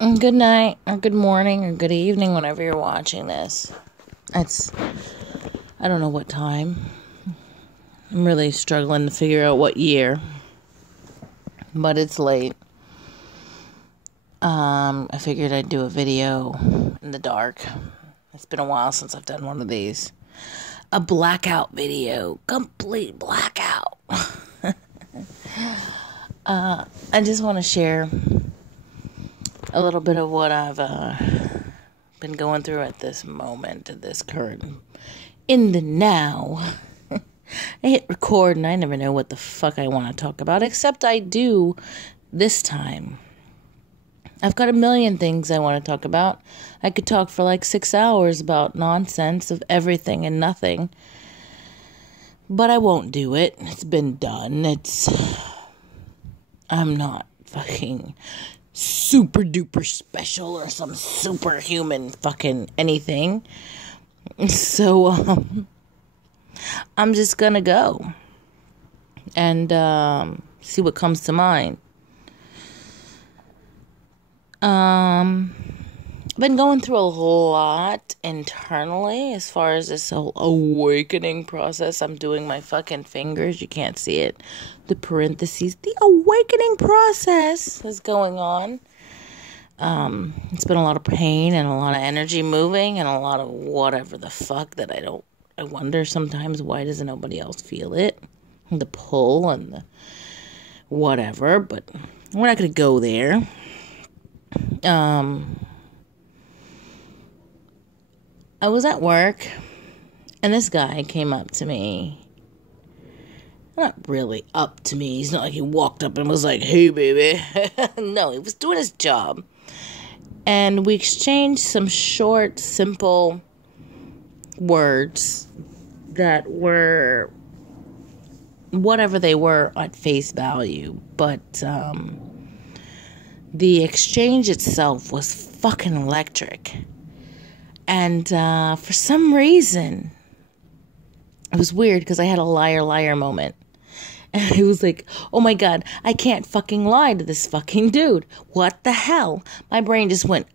Good night, or good morning, or good evening, whenever you're watching this. I don't know what time. I'm really struggling to figure out what year. But it's late. I figured I'd do a video in the dark. It's been a while since I've done one of these. A blackout video. Complete blackout. I just want to share a little bit of what I've been going through at this moment, at this current, in the now. I hit record and I never know what the fuck I want to talk about, except I do this time. I've got a million things I want to talk about. I could talk for like 6 hours about nonsense of everything and nothing, but I won't do it. It's been done. I'm not fucking super duper special or some superhuman fucking anything. So, I'm just gonna go and see what comes to mind. I've been going through a lot internally as far as this whole awakening process. I'm doing my fucking fingers. You can't see it. The parentheses. The awakening process is going on. It's been a lot of pain and a lot of energy moving and a lot of whatever the fuck that I wonder sometimes, why doesn't nobody else feel it? The pull and the whatever, but we're not going to go there. I was at work and this guy came up to me. Not really up to me. He's not like he walked up and was like, "Hey, baby." No, he was doing his job. And we exchanged some short, simple words that were whatever they were at face value. But the exchange itself was fucking electric. And for some reason, it was weird because I had a liar moment. And it was like, oh my God, I can't fucking lie to this fucking dude. What the hell? My brain just went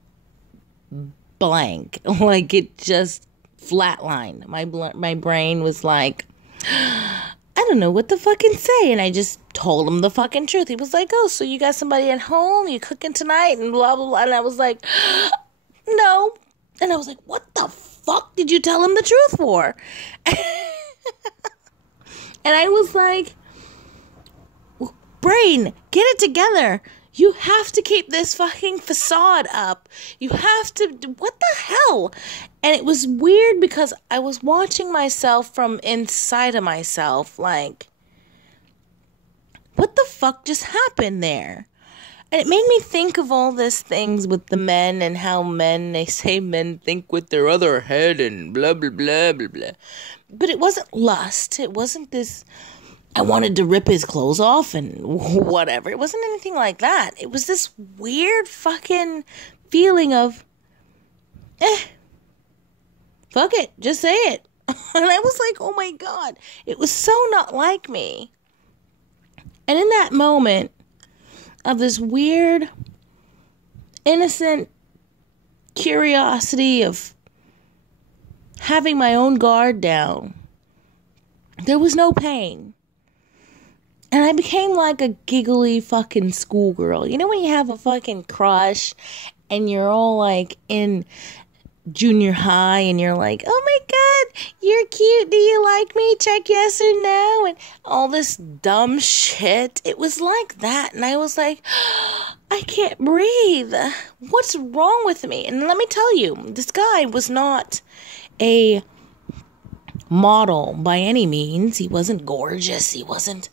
blank. Like it just flatlined. My brain was like, I don't know what to fucking say. And I just told him the fucking truth. He was like, oh, so you got somebody at home? You cooking tonight? And blah, blah, blah. And I was like, no. And I was like, what the fuck did you tell him the truth for? And I was like, brain, get it together. You have to keep this fucking facade up. You have to, what the hell? And it was weird because I was watching myself from inside of myself, like, what the fuck just happened there? And it made me think of all these things with the men and how they say men think with their other head and blah, blah, blah, blah, blah. But it wasn't lust. It wasn't this, I wanted to rip his clothes off and whatever. It wasn't anything like that. It was this weird fucking feeling of, fuck it, just say it. And I was like, oh my God. It was so not like me. And in that moment of this weird, innocent curiosity of having my own guard down, there was no pain. And I became like a giggly fucking schoolgirl. You know when you have a fucking crush and you're all like in junior high and you're like, oh my God, you're cute. Do you like me? Check yes or no. And all this dumb shit. It was like that. And I was like, I can't breathe. What's wrong with me? And let me tell you, this guy was not a model by any means. He wasn't gorgeous. He wasn't,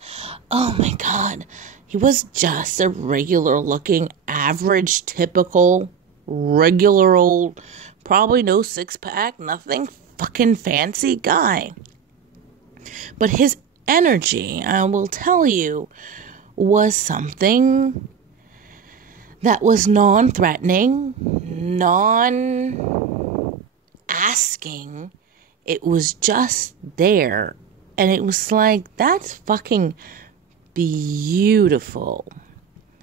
oh my God. He was just a regular looking, average, typical, regular old, probably no six-pack, nothing fucking fancy guy. But his energy, I will tell you, was something that was non-threatening, non-asking. It was just there. And it was like, that's fucking beautiful.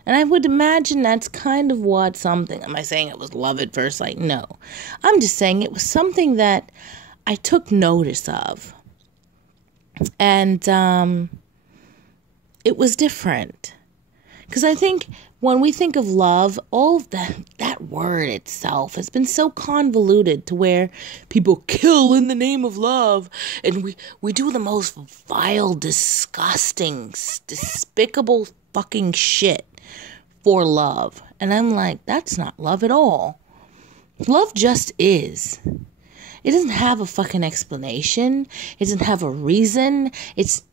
And I would imagine that's kind of what something, am I saying it was love at first sight? No. I'm just saying it was something that I took notice of. And it was different. Because I think when we think of love, all of that word itself has been so convoluted to where people kill in the name of love. And we do the most vile, disgusting, despicable fucking shit for love. And I'm like, that's not love at all. Love just is. It doesn't have a fucking explanation. It doesn't have a reason. It's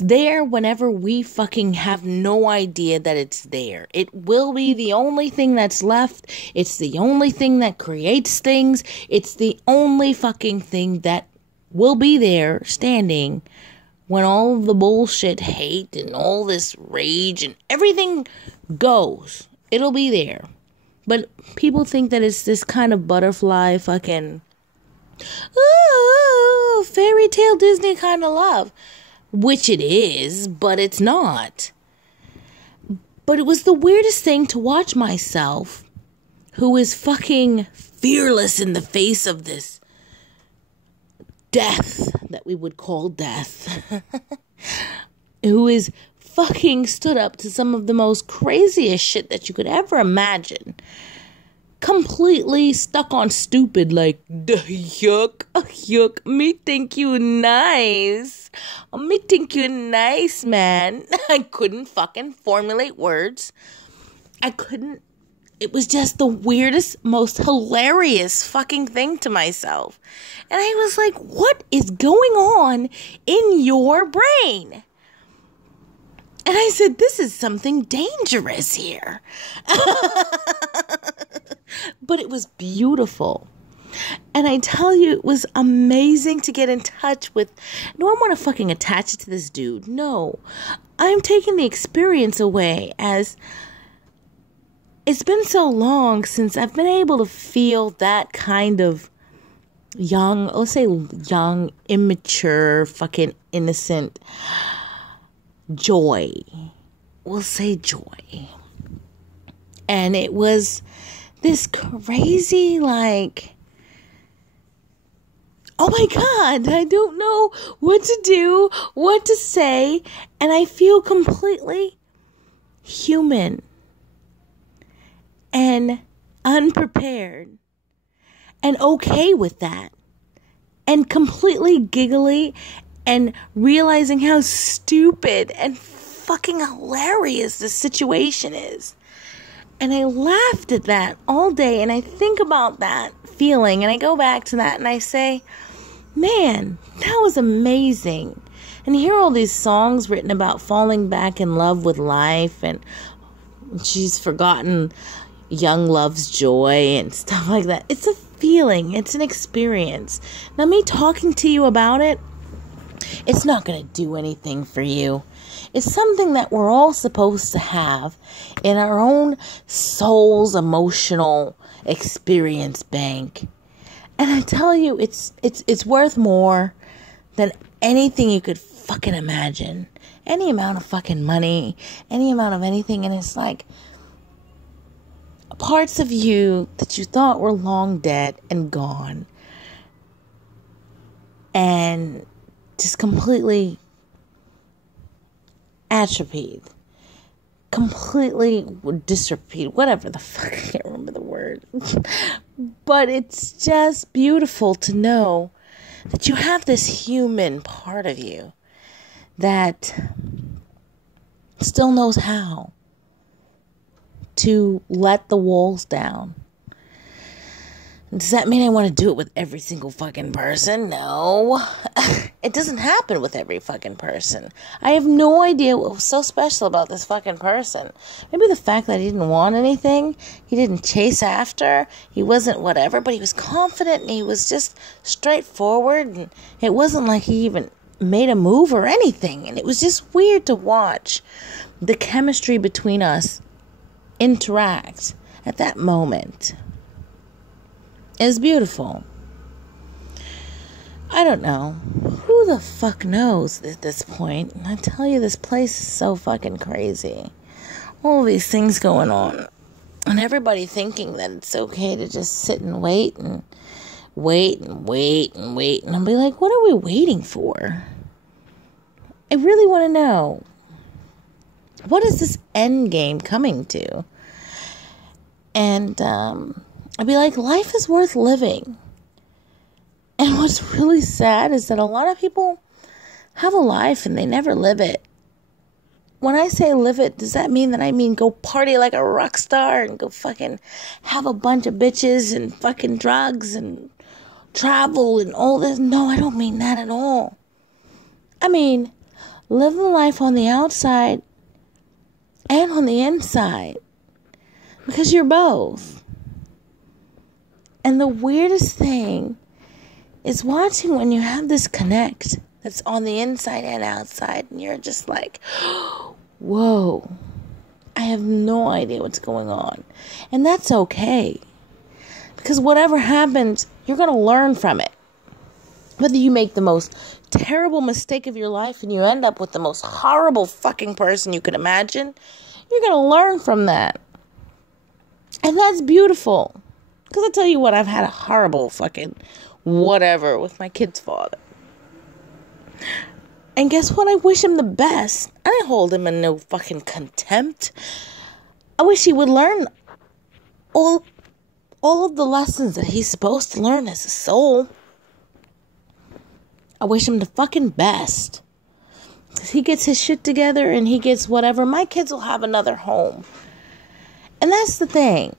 there whenever we fucking have no idea that it's there. It will be the only thing that's left. It's the only thing that creates things. It's the only fucking thing that will be there standing when all of the bullshit, hate, and all this rage and everything goes. It'll be there. But people think that it's this kind of butterfly fucking... ooh, fairy tale Disney kind of love, which it is, but it's not. But it was the weirdest thing to watch myself, who is fucking fearless in the face of this death that we would call death, who is fucking stood up to some of the most craziest shit that you could ever imagine. Completely stuck on stupid, like, yuck, me think you nice. Me think you nice, man. I couldn't fucking formulate words. It was just the weirdest, most hilarious fucking thing to myself. And I was like, what is going on in your brain? And I said, this is something dangerous here. But it was beautiful. And I tell you, it was amazing to get in touch with. No, I want to fucking attach it to this dude. No. I'm taking the experience away, as it's been so long since I've been able to feel that kind of young, let's say young, immature, fucking innocent joy. We'll say joy. And it was this crazy, like, oh my God, I don't know what to do, what to say, and I feel completely human and unprepared and okay with that and completely giggly and realizing how stupid and fucking hilarious this situation is. And I laughed at that all day, and I think about that feeling, and I go back to that, and I say, man, that was amazing. And you hear all these songs written about falling back in love with life, and she's forgotten young love's joy and stuff like that. It's a feeling. It's an experience. Now, me talking to you about it, it's not going to do anything for you. It's something that we're all supposed to have in our own soul's emotional experience bank. And I tell you, it's worth more than anything you could fucking imagine. Any amount of fucking money, any amount of anything. And it's like parts of you that you thought were long dead and gone. And just completely atrophied, completely dystrophied, whatever the fuck, I can't remember the word. But it's just beautiful to know that you have this human part of you that still knows how to let the walls down. Does that mean I want to do it with every single fucking person? No. It doesn't happen with every fucking person. I have no idea what was so special about this fucking person. Maybe the fact that he didn't want anything. He didn't chase after. He wasn't whatever, but he was confident and he was just straightforward. And it wasn't like he even made a move or anything. And it was just weird to watch the chemistry between us interact at that moment. It was beautiful. I don't know. Who the fuck knows at this point? I tell you, this place is so fucking crazy. all these things going on. And everybody thinking that it's okay to just sit and wait and wait and wait and wait. And I'll be like, what are we waiting for? I really want to know. What is this end game coming to? And I'd be like, life is worth living. And what's really sad is that a lot of people have a life and they never live it. When I say live it, does that mean that I mean go party like a rock star and go fucking have a bunch of bitches and fucking drugs and travel and all this? No, I don't mean that at all. I mean, living life on the outside and on the inside. Because you're both. And the weirdest thing is watching when you have this connect that's on the inside and outside, and you're just like, whoa, I have no idea what's going on. And that's okay. Because whatever happens, you're going to learn from it. Whether you make the most terrible mistake of your life and you end up with the most horrible fucking person you could imagine, you're going to learn from that. And that's beautiful. Because I tell you what, I've had a horrible fucking whatever with my kid's father. And guess what? I wish him the best. I don't hold him in no fucking contempt. I wish he would learn all of the lessons that he's supposed to learn as a soul. I wish him the fucking best. Because he gets his shit together and he gets whatever. My kids will have another home. And that's the thing.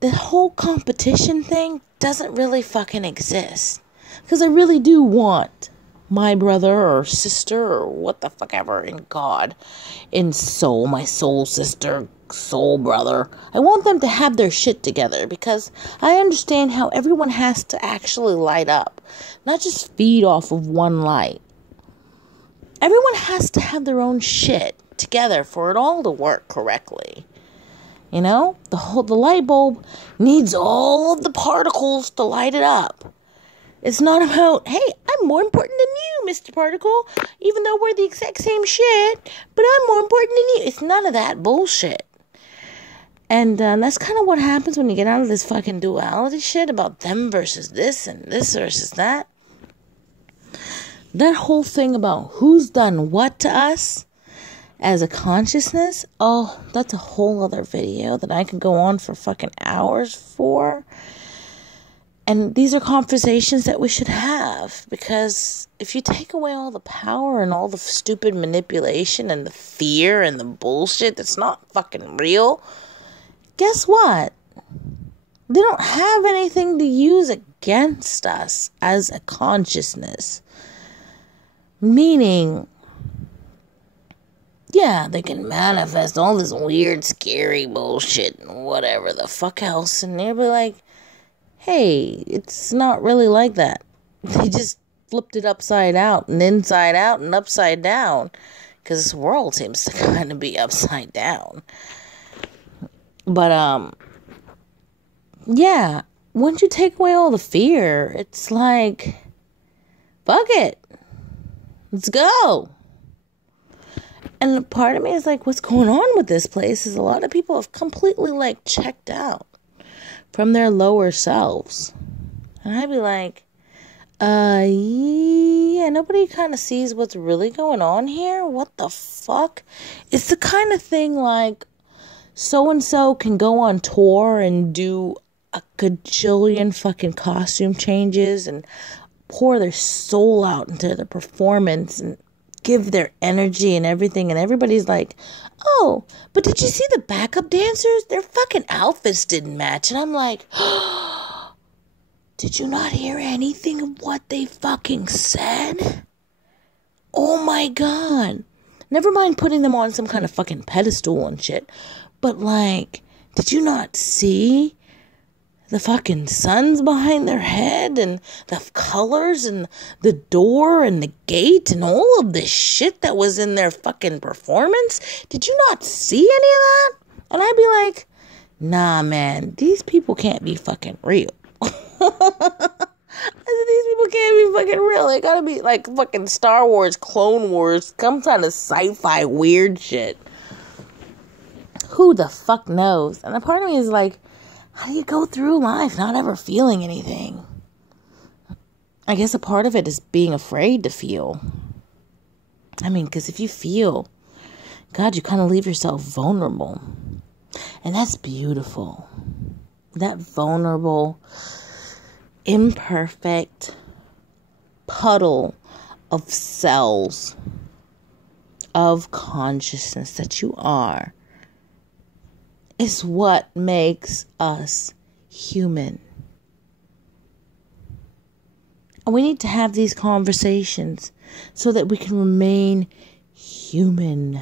The whole competition thing doesn't really fucking exist. Because I really do want my brother or sister or what the fuck ever in God, in soul, my soul sister, soul brother. I want them to have their shit together because I understand how everyone has to actually light up. Not just feed off of one light. Everyone has to have their own shit together for it all to work correctly. You know, the light bulb needs all of the particles to light it up. It's not about, hey, I'm more important than you, Mr. Particle, even though we're the exact same shit, but I'm more important than you. It's none of that bullshit. And that's kind of what happens when you get out of this fucking duality shit about them versus this and this versus that. That whole thing about who's done what to us as a consciousness, oh, that's a whole other video that I could go on for fucking hours for. And these are conversations that we should have, because if you take away all the power and all the stupid manipulation and the fear and the bullshit that's not fucking real, guess what? They don't have anything to use against us as a consciousness. Meaning, yeah, they can manifest all this weird, scary bullshit and whatever the fuck else. And they'll be like, hey, it's not really like that. They just flipped it upside out and inside out and upside down. Because this world seems to kind of be upside down. But, yeah, once you take away all the fear, it's like, fuck it. Let's go. And part of me is like, what's going on with this place is a lot of people have completely, like, checked out from their lower selves. And I'd be like, yeah, nobody kind of sees what's really going on here. What the fuck? It's the kind of thing like so-and-so can go on tour and do a gajillion fucking costume changes and pour their soul out into their performance and give their energy and everything, and everybody's like, oh, but did you see the backup dancers? Their fucking outfits didn't match. And I'm like, oh, did you not hear anything of what they fucking said? Oh my god. Never mind putting them on some kind of fucking pedestal and shit, but like, did you not see the fucking suns behind their head and the colors and the door and the gate and all of this shit that was in their fucking performance? Did you not see any of that? And I'd be like, nah, man, these people can't be fucking real. I said, these people can't be fucking real. They gotta be like fucking Star Wars, Clone Wars, some kind of sci-fi weird shit. Who the fuck knows? And a part of me is like, how do you go through life not ever feeling anything? I guess a part of it is being afraid to feel. I mean, because if you feel, God, you kind of leave yourself vulnerable. And that's beautiful. That vulnerable, imperfect puddle of cells of consciousness that you are is what makes us human. And we need to have these conversations so that we can remain human.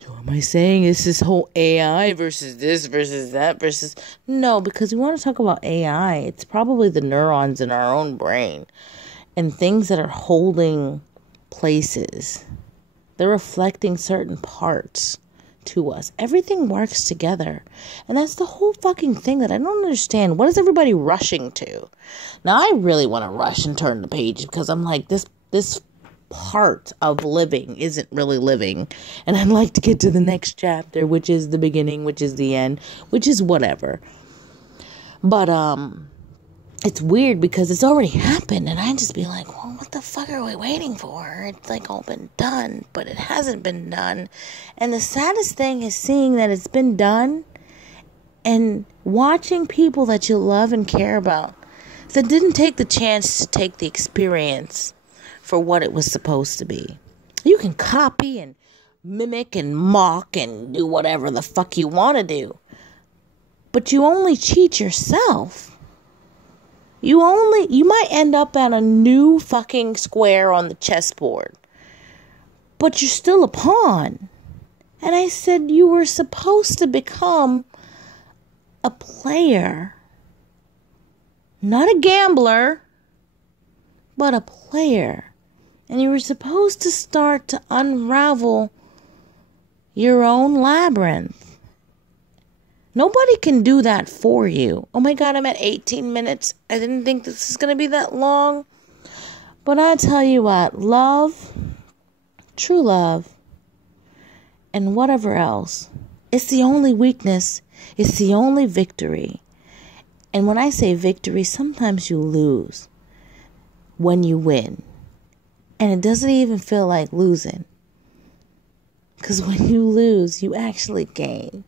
So am I saying it's this whole AI versus this versus that versus... No, because we want to talk about AI. It's probably the neurons in our own brain and things that are holding places. They're reflecting certain parts to us. Everything works together. And that's the whole fucking thing that I don't understand. What is everybody rushing to? Now, I really want to rush and turn the page because I'm like, this part of living isn't really living, and I'd like to get to the next chapter, which is the beginning, which is the end, which is whatever. But it's weird because it's already happened, and I just be like, well, what the fuck are we waiting for? It's like all been done, but it hasn't been done. And the saddest thing is seeing that it's been done and watching people that you love and care about that didn't take the chance to take the experience for what it was supposed to be. You can copy and mimic and mock and do whatever the fuck you want to do. But you only cheat yourself. You might end up at a new fucking square on the chessboard. But you're still a pawn. And I said you were supposed to become a player. Not a gambler, but a player. And you were supposed to start to unravel your own labyrinth. Nobody can do that for you. Oh my God, I'm at 18 minutes. I didn't think this is going to be that long. But I tell you what, love, true love, and whatever else, it's the only weakness. It's the only victory. And when I say victory, sometimes you lose when you win. And it doesn't even feel like losing. Because when you lose, you actually gain.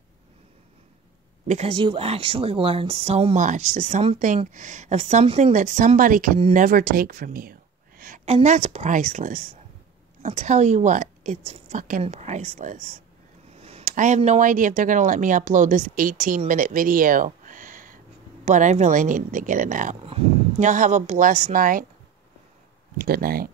Because you've actually learned so much of something that somebody can never take from you. And that's priceless. I'll tell you what, it's fucking priceless. I have no idea if they're going to let me upload this 18-minute video. But I really needed to get it out. Y'all have a blessed night. Good night.